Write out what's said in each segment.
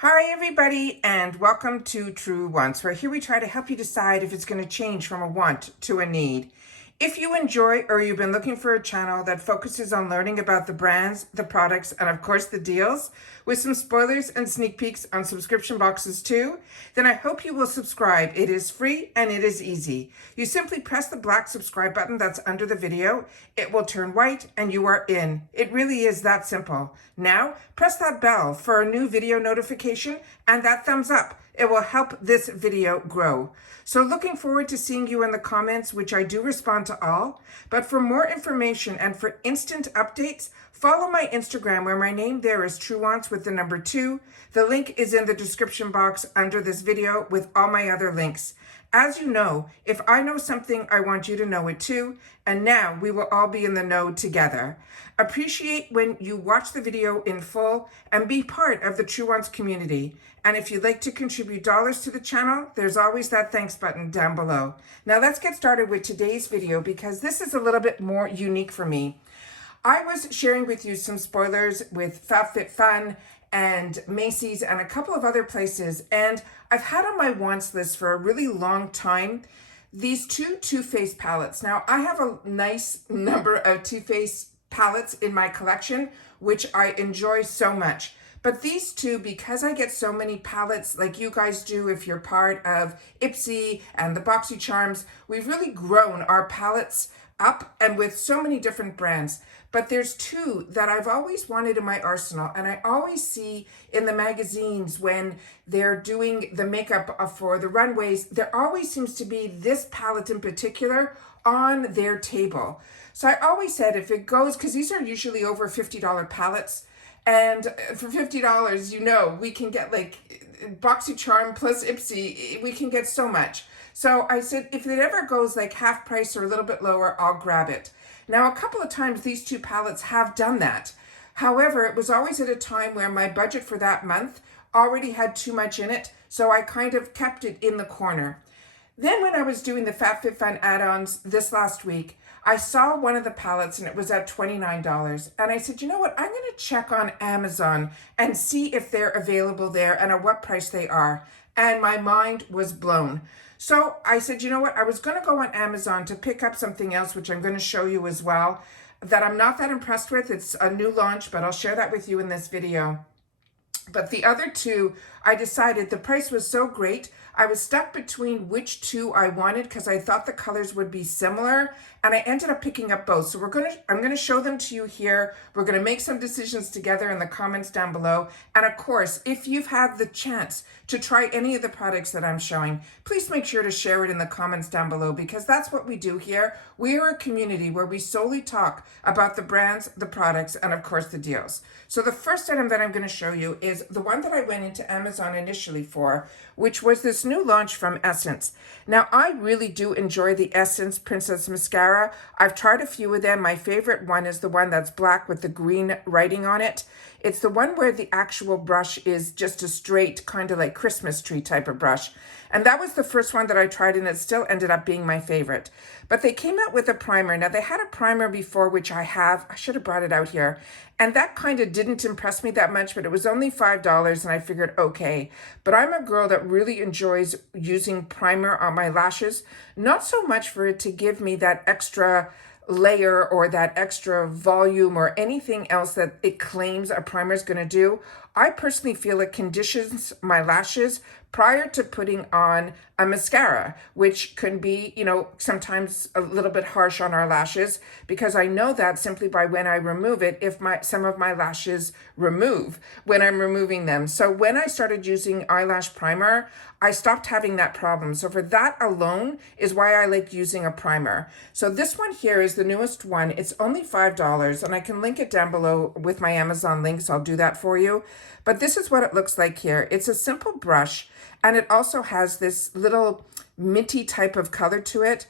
Hi everybody and welcome to Truewants, where here we try to help you decide if it's going to change from a want to a need. If you enjoy or you've been looking for a channel that focuses on learning about the brands, the products, and of course the deals, with some spoilers and sneak peeks on subscription boxes too, then I hope you will subscribe. It is free and it is easy. You simply press the black subscribe button that's under the video. It will turn white and you are in. It really is that simple. Now, press that bell for a new video notification and that thumbs up. It will help this video grow. So looking forward to seeing you in the comments, which I do respond to all. But for more information and for instant updates, follow my Instagram, where my name there is Truewants with the number 2. The link is in the description box under this video with all my other links. As you know, if I know something, I want you to know it too. And now we will all be in the know together. Appreciate when you watch the video in full and be part of the Truewants community. And if you'd like to contribute dollars to the channel, there's always that thanks button down below. Now let's get started with today's video, because this is a little bit more unique for me. I was sharing with you some spoilers with FabFitFun and Macy's and a couple of other places, and I've had on my wants list for a really long time these two Too Faced palettes. Now I have a nice number of Too Faced palettes in my collection, which I enjoy so much. But these two, because I get so many palettes like you guys do if you're part of Ipsy and the BoxyCharms, we've really grown our palettes up and with so many different brands. But there's two that I've always wanted in my arsenal, and I always see in the magazines when they're doing the makeup for the runways, there always seems to be this palette in particular on their table. So I always said, if it goes, because these are usually over $50 palettes, and for $50, you know, we can get like BoxyCharm plus Ipsy, we can get so much. So I said, if it ever goes like half price or a little bit lower, I'll grab it. Now, a couple of times these two palettes have done that. However, it was always at a time where my budget for that month already had too much in it, so I kind of kept it in the corner. Then when I was doing the FabFitFun add-ons this last week, I saw one of the palettes and it was at $29. And I said, you know what, I'm going to check on Amazon and see if they're available there and at what price they are. And my mind was blown. So I said, you know what, I was going to go on Amazon to pick up something else, which I'm going to show you as well, that I'm not that impressed with. It's a new launch, but I'll share that with you in this video. But the other two, I decided the price was so great, I was stuck between which two I wanted because I thought the colors would be similar, and I ended up picking up both. So I'm gonna show them to you here. We're gonna make some decisions together in the comments down below. And of course, if you've had the chance to try any of the products that I'm showing, please make sure to share it in the comments down below, because that's what we do here. We are a community where we solely talk about the brands, the products, and of course the deals. So the first item that I'm going to show you is the one that I went into Amazon initially for, which was this new launch from Essence. Now, I really do enjoy the Essence Princess Mascara. I've tried a few of them. My favorite one is the one that's black with the green writing on it. It's the one where the actual brush is just a straight, kind of like Christmas tree type of brush. And that was the first one that I tried, and it still ended up being my favorite. But they came out with a primer. Now, they had a primer before, which I should have brought it out here. And that kind of didn't impress me that much, but it was only $5, and I figured, okay. But I'm a girl that really enjoys using primer on my lashes, not so much for it to give me that extra layer or that extra volume or anything else that it claims a primer is going to do. I personally feel it conditions my lashes prior to putting on a mascara, which can be, you know, sometimes a little bit harsh on our lashes, because I know that simply by when I remove it, if some of my lashes remove when I'm removing them. So when I started using eyelash primer, I stopped having that problem. So for that alone is why I like using a primer. So this one here is the newest one. It's only $5, and I can link it down below with my Amazon links. I'll do that for you. But this is what it looks like here. It's a simple brush, and it also has this little minty type of color to it.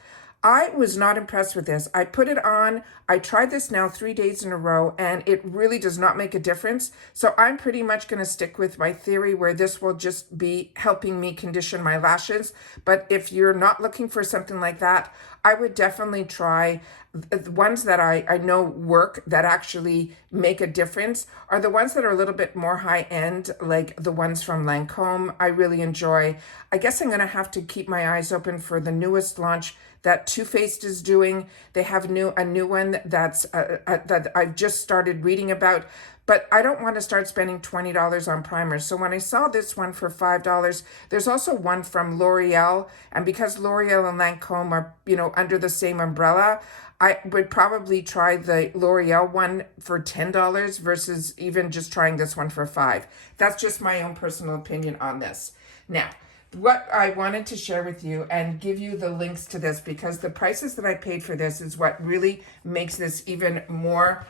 I was not impressed with this. I put it on. I tried this now 3 days in a row, and it really does not make a difference. So I'm pretty much going to stick with my theory where this will just be helping me condition my lashes. But if you're not looking for something like that, I would definitely try the ones that I know work, that actually make a difference, are the ones that are a little bit more high end, like the ones from Lancome. I really enjoy. I guess I'm going to have to keep my eyes open for the newest launch that Too Faced is doing. They have a new one that's that I've just started reading about, but I don't want to start spending $20 on primers. So when I saw this one for $5, there's also one from L'Oreal, and because L'Oreal and Lancome are, you know, under the same umbrella, I would probably try the L'Oreal one for $10 versus even just trying this one for $5. That's just my own personal opinion on this. Now, what I wanted to share with you and give you the links to this, because the prices that I paid for this is what really makes this even more,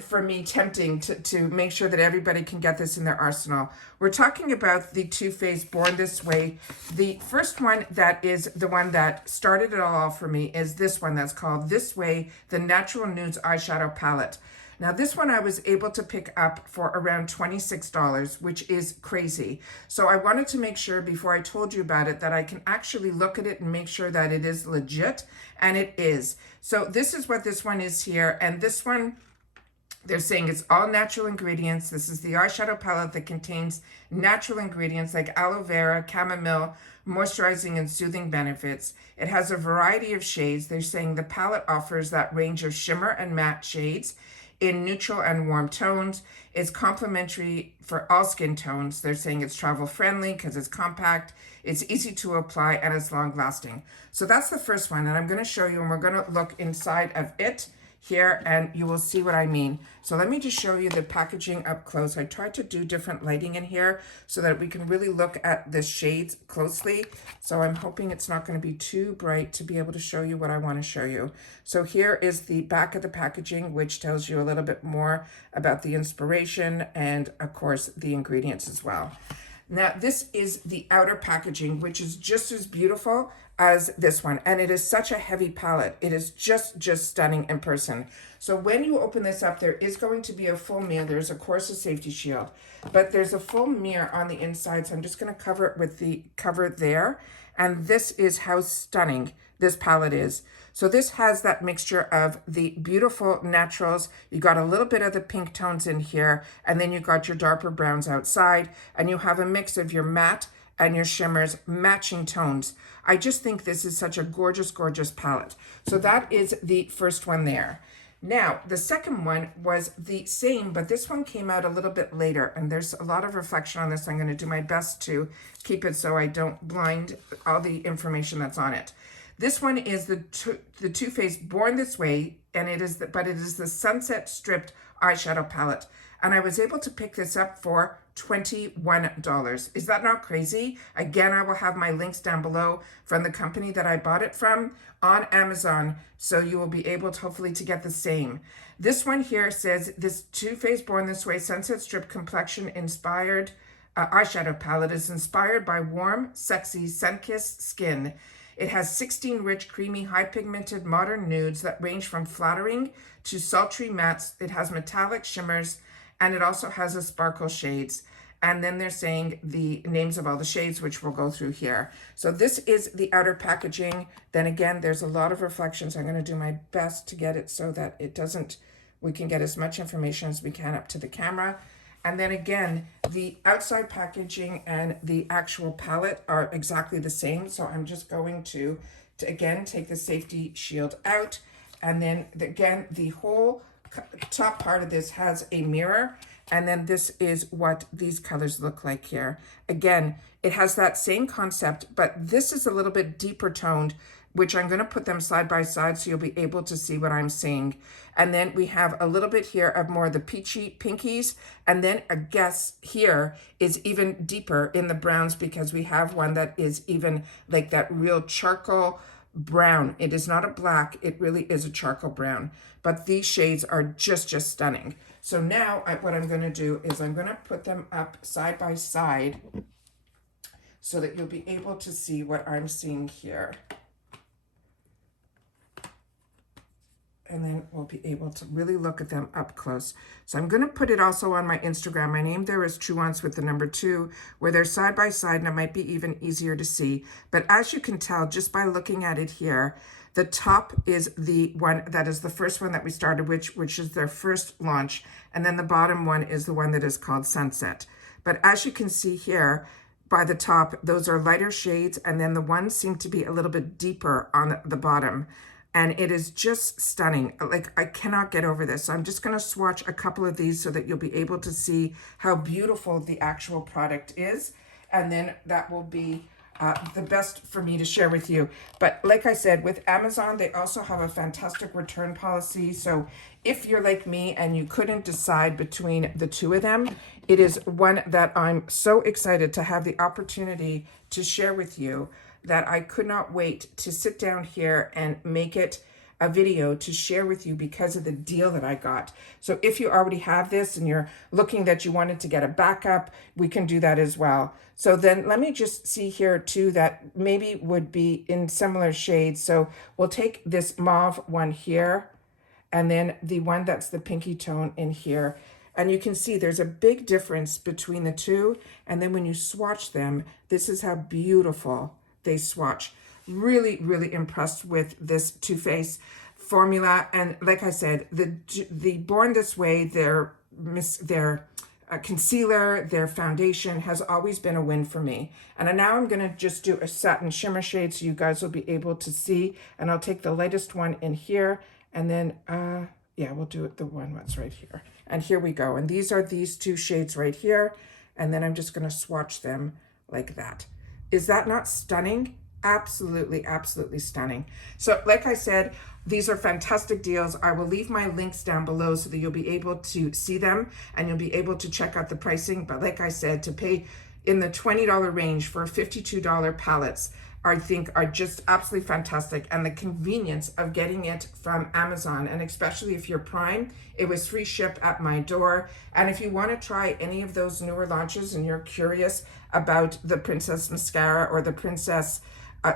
for me, tempting to make sure that everybody can get this in their arsenal. We're talking about the Too Faced Born This Way. The first one that is the one that started it all for me is this one that's called This Way, the Natural Nudes Eyeshadow Palette. Now, this one I was able to pick up for around $26, which is crazy. So I wanted to make sure before I told you about it that I can actually look at it and make sure that it is legit, and it is. So this is what this one is here, and this one, they're saying it's all natural ingredients. This is the eyeshadow palette that contains natural ingredients like aloe vera, chamomile, moisturizing and soothing benefits. It has a variety of shades. They're saying the palette offers that range of shimmer and matte shades in neutral and warm tones. It's complementary for all skin tones. They're saying it's travel friendly because it's compact, it's easy to apply, and it's long lasting. So that's the first one, and I'm going to show you, and we're going to look inside of it here, and you will see what I mean. So let me just show you the packaging up close. I tried to do different lighting in here so that we can really look at the shades closely. So I'm hoping it's not going to be too bright to be able to show you what I want to show you. So here is the back of the packaging, which tells you a little bit more about the inspiration and, of course, the ingredients as well. Now, this is the outer packaging, which is just as beautiful as this one. And it is such a heavy palette. It is just stunning in person. So when you open this up, there is going to be a full mirror. There's, of course, a safety shield. But there's a full mirror on the inside. So I'm just going to cover it with the cover there. And this is how stunning this palette is. So this has that mixture of the beautiful naturals. You got a little bit of the pink tones in here, and then you got your darker browns outside, and you have a mix of your matte and your shimmers matching tones. I just think this is such a gorgeous, gorgeous palette. So that is the first one there. Now, the second one was the same, but this one came out a little bit later, and there's a lot of reflection on this. I'm going to do my best to keep it so I don't blind all the information that's on it. This one is the Too Faced Born This Way, and it is the Sunset Stripped Eyeshadow Palette. And I was able to pick this up for $21. Is that not crazy? Again, I will have my links down below from the company that I bought it from on Amazon, so you will be able to hopefully to get the same. This one here says this Too Faced Born This Way Sunset Strip Complexion Inspired Eyeshadow Palette is inspired by warm, sexy, sun-kissed skin. It has 16 rich, creamy, high-pigmented modern nudes that range from flattering to sultry mattes. It has metallic shimmers, and it also has a sparkle shades. And then they're saying the names of all the shades, which we'll go through here. So this is the outer packaging. Then again, there's a lot of reflections. I'm going to do my best to get it so that it doesn't, we can get as much information as we can up to the camera. And then again, the outside packaging and the actual palette are exactly the same. So I'm just going to again, take the safety shield out. And then again, the whole top part of this has a mirror. And then this is what these colors look like here. Again, it has that same concept, but this is a little bit deeper toned, which I'm going to put them side by side so you'll be able to see what I'm seeing. And then we have a little bit here of more of the peachy pinkies. And then I guess here is even deeper in the browns because we have one that is even like that real charcoal brown. It is not a black, it really is a charcoal brown. But these shades are just stunning. So now what I'm going to do is I'm going to put them up side by side so that you'll be able to see what I'm seeing here. and then we'll be able to really look at them up close. So I'm going to put it also on my Instagram. My name there is Truewants with the number 2, where they're side by side, and it might be even easier to see. But as you can tell, just by looking at it here, the top is the one that is the first one that we started, which is their first launch. And then the bottom one is the one that is called Sunset. But as you can see here, by the top, those are lighter shades, and then the ones seem to be a little bit deeper on the bottom. And it is just stunning. Like, I cannot get over this. So I'm just going to swatch a couple of these so that you'll be able to see how beautiful the actual product is. And then that will be the best for me to share with you. But like I said, with Amazon, they also have a fantastic return policy. So if you're like me and you couldn't decide between the two of them, it is one that I'm so excited to have the opportunity to share with you, that I could not wait to sit down here and make it a video to share with you because of the deal that I got. So if you already have this and you're looking that you wanted to get a backup, we can do that as well. So then let me just see here too, that maybe would be in similar shades. So we'll take this mauve one here, and then the one that's the pinky tone in here. And you can see there's a big difference between the two. And then when you swatch them, this is how beautiful they swatch. Really, really impressed with this Too Faced formula. And like I said, the Born This Way, their concealer, their foundation has always been a win for me. And now I'm gonna just do a satin shimmer shade so you guys will be able to see. And I'll take the lightest one in here, and then, yeah, we'll do it the one that's right here. And here we go. And these are these two shades right here. And then I'm just gonna swatch them like that. Is that not stunning? Absolutely, absolutely stunning. So like I said, these are fantastic deals. I will leave my links down below so that you'll be able to see them and you'll be able to check out the pricing. But like I said, to pay in the $20 range for $52 palettes, I think are just absolutely fantastic. And the convenience of getting it from Amazon, and especially if you're Prime, it was free ship at my door. And if you want to try any of those newer launches and you're curious about the Princess Mascara or the Princess,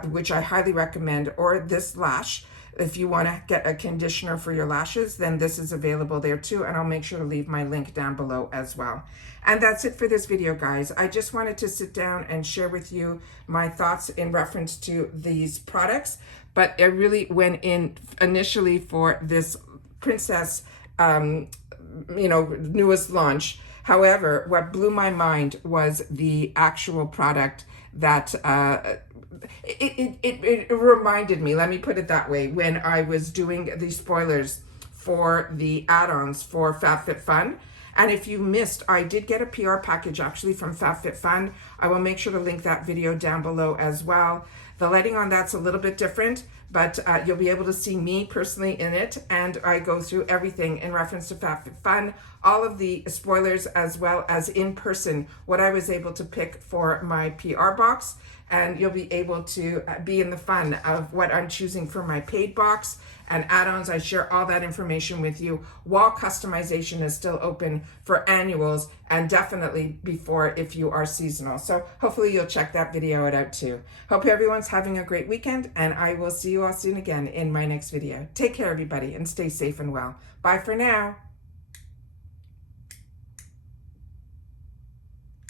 which I highly recommend, or this lash, if you want to get a conditioner for your lashes, then this is available there too. And I'll make sure to leave my link down below as well. And that's it for this video, guys. I just wanted to sit down and share with you my thoughts in reference to these products. But I really went in initially for this Princess, newest launch. However, what blew my mind was the actual product that it reminded me, let me put it that way, when I was doing the spoilers for the add-ons for FabFitFun. And if you missed, I did get a PR package actually from FabFitFun. I will make sure to link that video down below as well. The lighting on that's a little bit different, but you'll be able to see me personally in it. And I go through everything in reference to FabFitFun, all of the spoilers, as well as in person, what I was able to pick for my PR box. And you'll be able to be in the fun of what I'm choosing for my paid box and add-ons. I share all that information with you while customization is still open for annuals, and definitely before if you are seasonal. So hopefully you'll check that video out too. Hope everyone's having a great weekend, and I will see you all soon again in my next video. Take care, everybody, and stay safe and well. Bye for now.